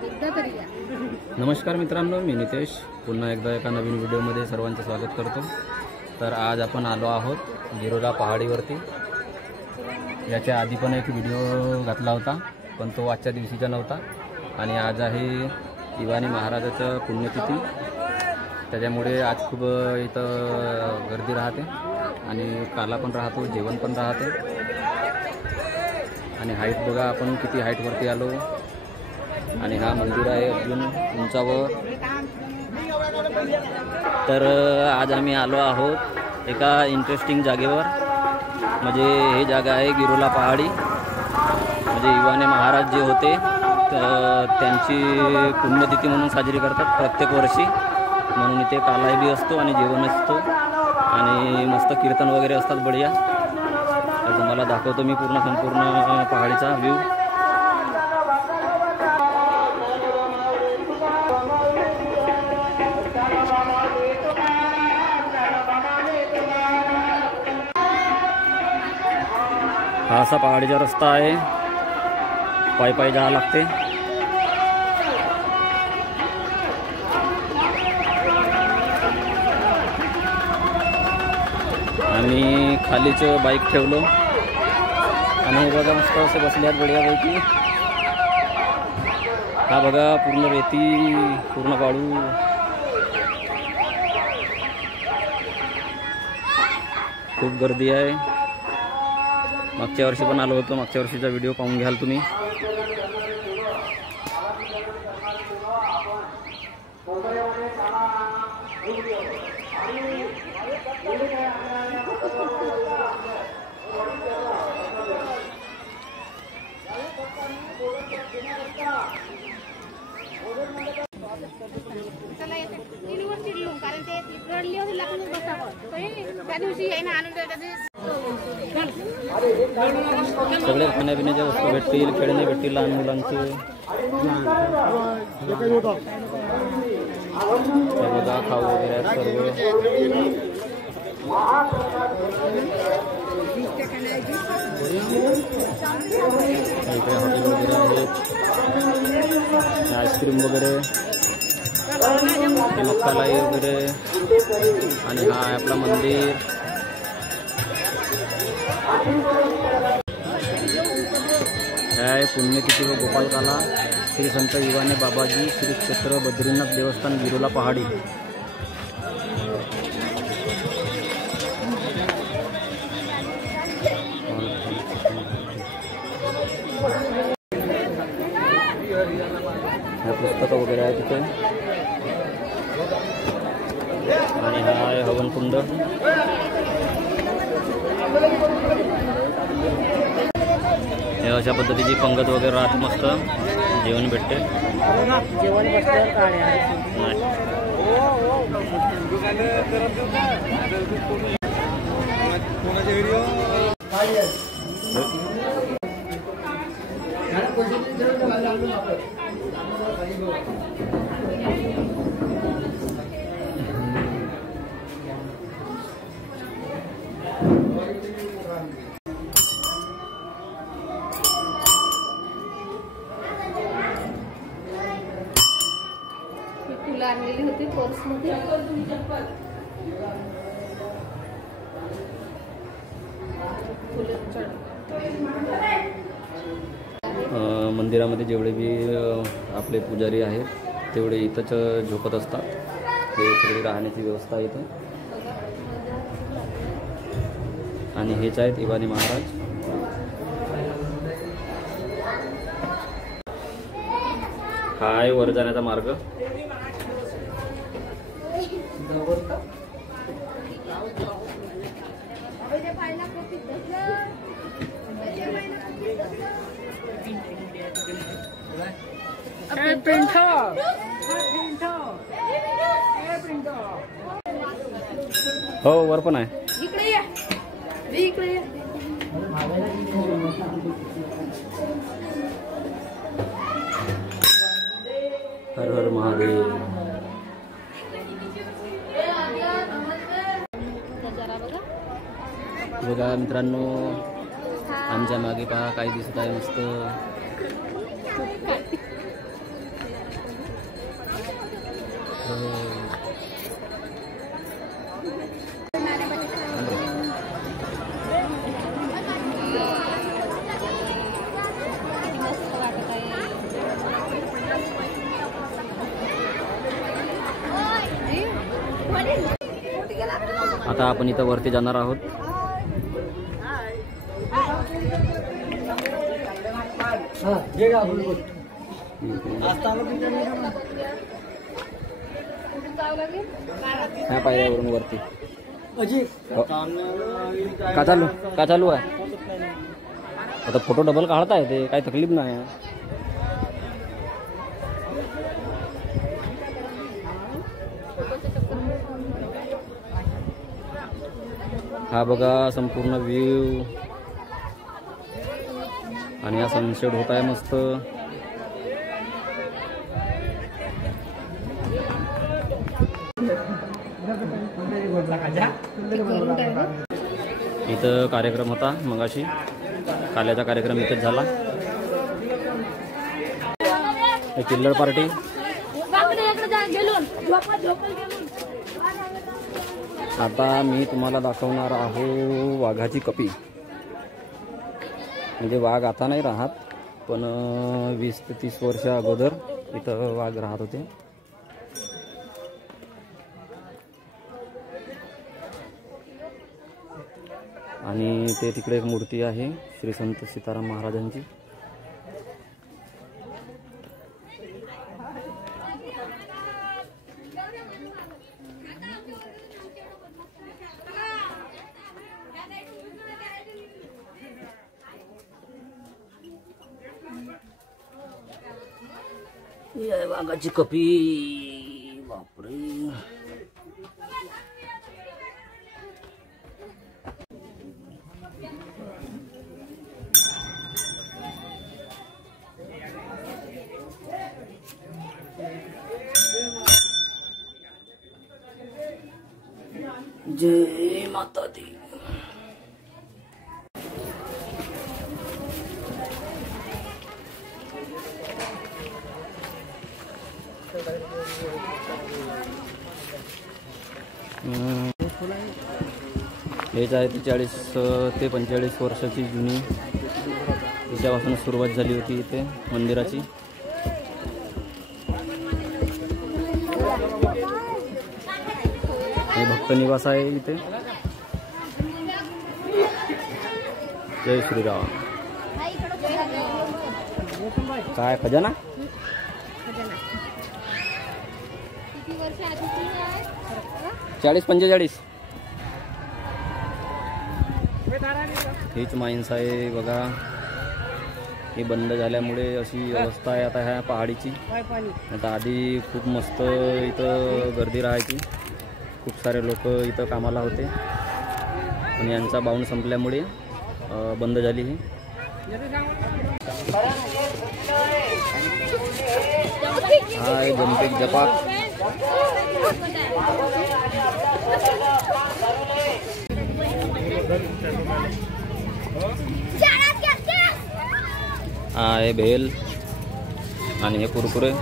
नमस्कार मित्रांनो, मी नितेश पुन्हा एकदा एका नवीन व्हिडिओमध्ये सर्वांचे स्वागत करतो। तर आज आपण आलो आहोत गिरोला पहाडीवरती। याच्या आधी पण एक व्हिडिओ घातला होता, पण तो आजच्या दिवशीचा नव्हता आणि आज आहे इवानी महाराजाचं पुण्यतिथी। त्याच्यामुळे आज खूप इथं गर्दी राहते आणि काला पण राहतो, जेवण पण राहते। आणि हाईट बघा आपण किती हाईटवरती आलो आणि हा मंदिर आहे अजून उंचावर। तर आज आम्ही आलो आहोत एका इंटरेस्टिंग जागेवर, म्हणजे हे जागा आहे गिरोला पहाडी। म्हणजे इवानी महाराज जे होते त्यांची पुण्यतिथी म्हणून साजरी करतात प्रत्येक वर्षी, म्हणून इथे कालाही बी असतो आणि जेवण असतो आणि मस्त कीर्तन वगैरे असतात बढिया। तर तुम्हाला दाखवतो मी संपूर्ण पहाडीचा व्ह्यू। हा असा पहाडीचा रस्ता आहे, पायी पायी जावं लागते। आम्ही खालीच बाईक ठेवलो आणि हे बघा मस्त असे बसले आहेत बढियापैकी। हा बघा पूर्ण रेती, पूर्ण वाळू। खूप गर्दी आहे। मागच्या वर्षी पण आलो होतो, मागच्या वर्षीचा व्हिडिओ पाहून घ्याल तुम्ही। सगळे खाण्यापिण्याच्या वस्तू भेटतील, खेळणे भेटतील लहान मुलांचे। बघा खाऊ वगैरे सर्व। इकडे हॉटेल वगैरे आहेत, आईस्क्रीम वगैरे, मक्कालाई वगैरे। आणि हा आहे आपला मंदिर। है पुण्यतिथी व गोपालकाला श्री संत इवानी बाबाजी श्री क्षेत्र बद्रीनाथ देवस्थान गिरोला पहाडी। पुस्तकं वगैरे आहे तिथे आणि हा आहे हवनकुंड। अशा पद्धतीची पंगत वगैरे राहते, मस्त जेवण भेटते। आणलेली होती पर्समध्ये। मंदिरामध्ये जेवढे बी आपले पुजारी आहेत तेवढे इथंच झोपत असतात। ते सगळी राहण्याची व्यवस्था आहे इथं। आणि हेच आहेत इवानी महाराज। हा आहे वर जाण्याचा मार्ग। हो वर पण आहे। हर हर महादेव। बघा मित्रांनो, आमच्या मागे पहा काय दिसत आहे मस्त। आता आपण इथं वरती जाणार आहोत. ह्या पायऱ्यावरून वरती का चालू आहे. आता फोटो डबल काढताय ते काही तकलीफ नाही. हा बघा संपूर्ण व्ह्यू आणि हा सनसेट होत आहे मस्त. इथं कार्यक्रम होता मगाशी. काल्याचा कार्यक्रम इथेच झाला. Killer party. आता मी तुम्हाला दाखवणार आहे वाघाची कपी. म्हणजे वाघ आता नाही राहत, पण 20 ते 30 वर्ष अगोदर इथं वाघ राहत होते. आणि ते तिकडे एक मूर्ती आहे श्री संत सीताराम महाराजांची. वाघाची कपी. बापरे. जय माता दी. हेच आहे ती 40 ते 45 वर्षाची जुनी. तिच्यापासून सुरुवात झाली होती इथे मंदिराची. हे भक्त निवास आहे इथे. जय श्रीराम. काय खजाना. 40-45. हीच माणसं आहे बघा. ही बंद झाल्यामुळे अशी अवस्था आहे आता ह्या पहाडीची. आता आधी खूप मस्त इथं गर्दी राहायची. खूप सारे लोक इथं कामाला होते, पण यांचा बाउंड संपल्यामुळे बंद झाली ही. हा आहे गणपती जपाक. हा आहे भेल आणि हे कुरकुरे.